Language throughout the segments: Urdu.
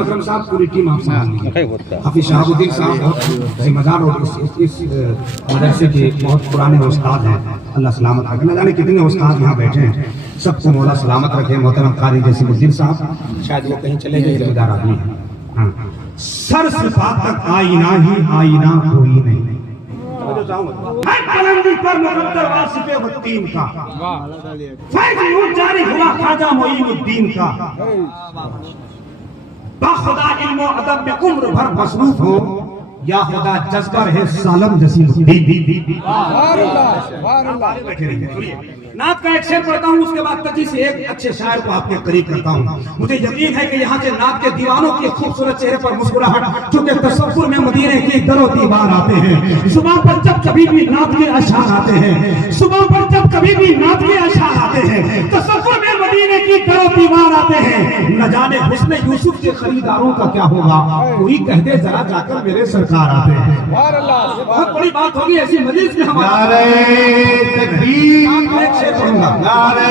اکرم صاحب پوری ٹیم آپ سے حافظ شہابالدین صاحب ذمہ دار اور اس مدرسے کے بہت پرانے استاد ہیں، اللہ سلامت رکھے۔ نہ جانے کتنے استاد یہاں بیٹھے ہیں، سب کو مولا سلامت رکھے۔ محترم قاری جیسے الدین صاحب شاید وہ کہیں چلے گئے، ذمہ دار آدمی ہیں۔ سر صفات تک آئینہ ہی آئینہ کوئی نہیں، بلندی پر مقدر واصف الدین کا، فیض نور جاری ہوا خواجہ معین الدین کا، باخدا علم و ادب میں عمر بھر مصروف ہو، یا خدا جذبہ ہے سالم جسیم الدین۔ نعت کا ایک شعر پڑھتا ہوں، اس کے بعد تجی سے ایک اچھے شاعر کو آپ کے قریب کرتا ہوں۔ مجھے یقین ہے کہ یہاں سے نعت کے دیوانوں کی خوبصورت چہرے پر مسکراہٹ، چونکہ تصور میں مدینے کی در و دیوار آتے ہیں، زبان پر جب کبھی بھی نعت کے اشعار آتے ہیں، زبان پر جب کبھی بھی نعت کے اشعار آتے ہیں، تصور میں مدینے کی در و دیوار آتے ہیں۔ نہ جانے حسن یوسف کے خریداروں کا کیا ہوگا، کوئی کہہ دے ذرا جا کر میرے سرکار آتے ہیں۔ بہت بڑی بات ہوگی ایسی مجلس میں ہمارے نعرہ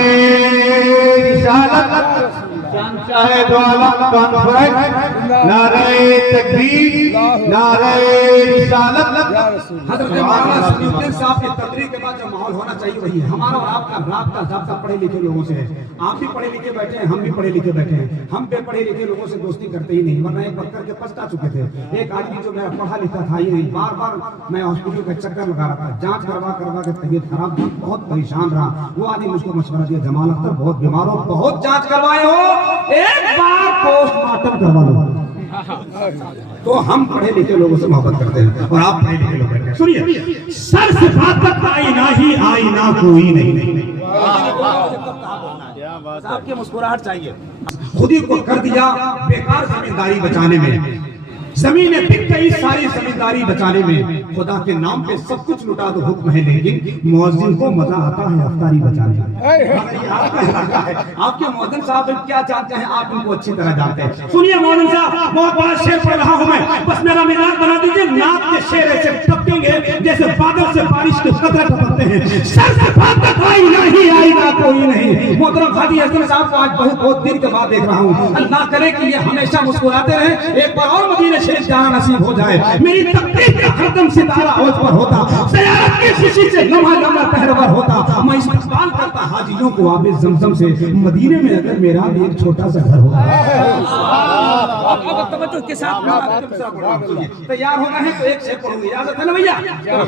رسالت چاہے دو عالم کانفرنس، نعرہ تکبیر، نعرہ رسالت۔ حضرت مولانا سمیع الدین صاحب کی تقریر کے بعد جو ماحول ہونا چاہیے وہی ہے۔ ہمارا اور آپ کا رابطہ ضابطہ پڑھے لکھے لوگوں سے ہے۔ آپ بھی پڑھے لکھے بیٹھے ہیں، ہم بھی پڑھے لکھے بیٹھے ہیں۔ ہم بے پڑھے لکھے لوگوں سے دوستی کرتے ہی نہیں، ورنہ ایک بار کر کے پچھتا چکے تھے۔ ایک آدمی جو میرا پڑھا لکھا تھا ہی نہیں، بار بار میں ہاسپٹل کا چکر لگا رہا تھا، جانچ کروا کے طبیعت خراب تھی، بہت پریشان رہا۔ وہ آدمی مجھ کو مشورہ دیا، جمال اختر بہت بیمار ہو، بہت جانچ کروائے ہو، ایک بار پوسٹ مارٹم کروا لو۔ تو ہم پڑھے لکھے لوگوں سے محبت کرتے ہیں اور آپ پڑھے لکھے لوگ ہیں۔ سنیے، سر صفات تک آئینہ ہی آئینہ کوئی نہیں۔ آپ کی مسکراہٹ چاہیے۔ خودی کو کر دیا بیکار زمینداری بچانے میں، زمینیں بک گئی ساری زمینداری بچانے میں، خدا کے نام پہ سب کچھ لٹا دو حکم ہے، لیکن مؤذن کو مزہ آتا ہے افطاری بچانے میں۔ آپ کے مؤذن صاحب کیا جانتے ہیں، آپ ان کو اچھی طرح جانتے ہیں۔ سنیے مؤذن صاحب، بہت بڑا شعر پڑھ رہا ہوں میں، بس میرا مزاج بنا دیجیے۔ نعت کے شعر ایسے ٹپکیں گے جیسے بادل سے بارش کے قطرے ٹپکتے ہیں۔ سر صفات تک آئینہ ہی آئینہ کوئی نہیں۔ محترم قاضی حسن صاحب کو آج بہت دن کے بعد دیکھ رہا ہوں، اللہ کرے کہ یہ ہمیشہ مسکراتے رہیں، ایک بار اور مدینے شریف جانا نصیب ہو جائے۔ میری تقریب کا ختم ستارہ اوج پر ہوتا، زیارت کی خوشی سے لمحہ لمحہ پہرور ہوتا، میں استقبال کرتا حاجیوں کو آب زمزم سے، مدینے میں اگر میرا بھی ایک چھوٹا سا گھر ہوتا۔ توجہ کے ساتھ تیار ہو گئے ہیں تو ایک شعر پڑھوں گی، اجازت ہے نا بھیا؟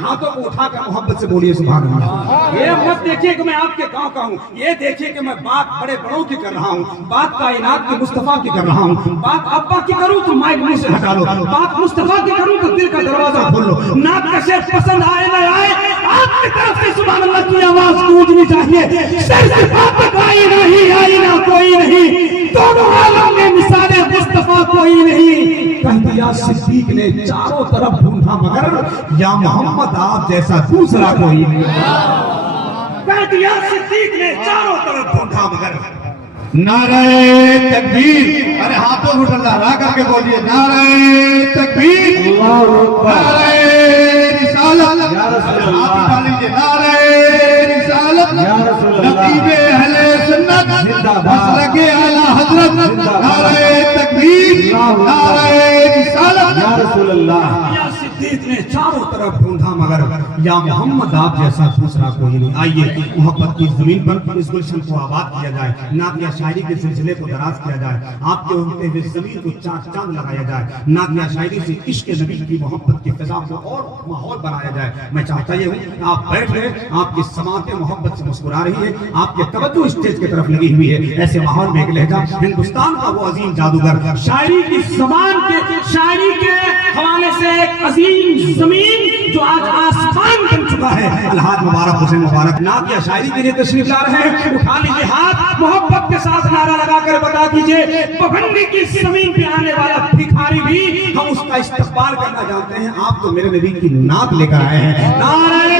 ہاتھوں کو اٹھا کر محبت سے بولیے سبحان اللہ۔ یہ مت دیکھیے کہ میں آپ کے گاؤں کا ہوں، یہ دیکھیے کہ میں بات بڑے بڑوں کی کر رہا ہوں، بات کائنات کے مصطفیٰ کی کر رہا ہوں۔ بات ابا کی کروں تو مائک منہ سے ہٹا لو، بات مصطفیٰ کی کروں تو دل کا دروازہ کھول لو۔ نعت کا شعر پسند آئے نہ آئے، آپ کی طرف سے سبحان اللہ کی آواز گونجنی چاہیے۔ سر صفات تک آئینہ ہی آئینہ کوئی نہیں، دونوں عالم میں مثال مصطفیٰ کوئی نہیں۔ کہہ دیا صدیق نے چاروں طرف ڈھونڈا مگر یا محمد آپ جیسا دوسرا کوئی نہیں۔ کہہ دیا صدیق نے چاروں طرف ڈھونڈا مگر۔ نعرہ تکبیر، ارے ہاتھوں کو ڈلا را کر کے بولیے، نعرہ تکبیر، نعرہ رسالت، ہاتھ لیجیے، نعرہ رسالت، نقیب اہل سنت، مسلک اعلی حضرت، نعرہ تکبیر، نعرہ رسالت، یا رسول اللہ۔ صدیق نے چاروں طرف ڈھونڈا مگر یا محمد آپ جیسا دوسرا کوئی نہیں۔ آئیے محبت کی زمین پر اس گلشن کو آباد کیا جائے، نعت یا شاعری کے سلسلے کو دراز کیا جائے، آپ کے اڑتے ہوئے زمین کو چاند لگایا جائے، نعت یا شاعری سے عشق نبی کی محبت کی فضا کو اور ماحول بنایا جائے۔ میں چاہتا یہ ہوں کہ آپ بیٹھ گئے، آپ کی سماعتیں محبت سے مسکرا رہی ہے، آپ کے توجہ اسٹیج کی طرف لگی ہوئی ہے۔ ایسے ماحول میں ایک لہجہ ہندوستان کا وہ عظیم جادوگر، شاعری کی زبان کے شاعری کے حوالے سے ایک عظیم زمین جو آج آسمان بن چکا ہے، الحاج مبارک حسین مبارک نعت یا شاعری کے لیے تشریف لا رہے ہیں۔ اٹھا لیجیے ہاتھ، محبت کے ساتھ نعرہ لگا کر بتا دیجیے، پابندی کی زمین پہ آنے والا بھکاری بھی ہم اس کا استقبال کرنا جانتے ہیں۔ آپ تو میرے نبی کی نعت لے کر آئے ہیں۔ نعرہ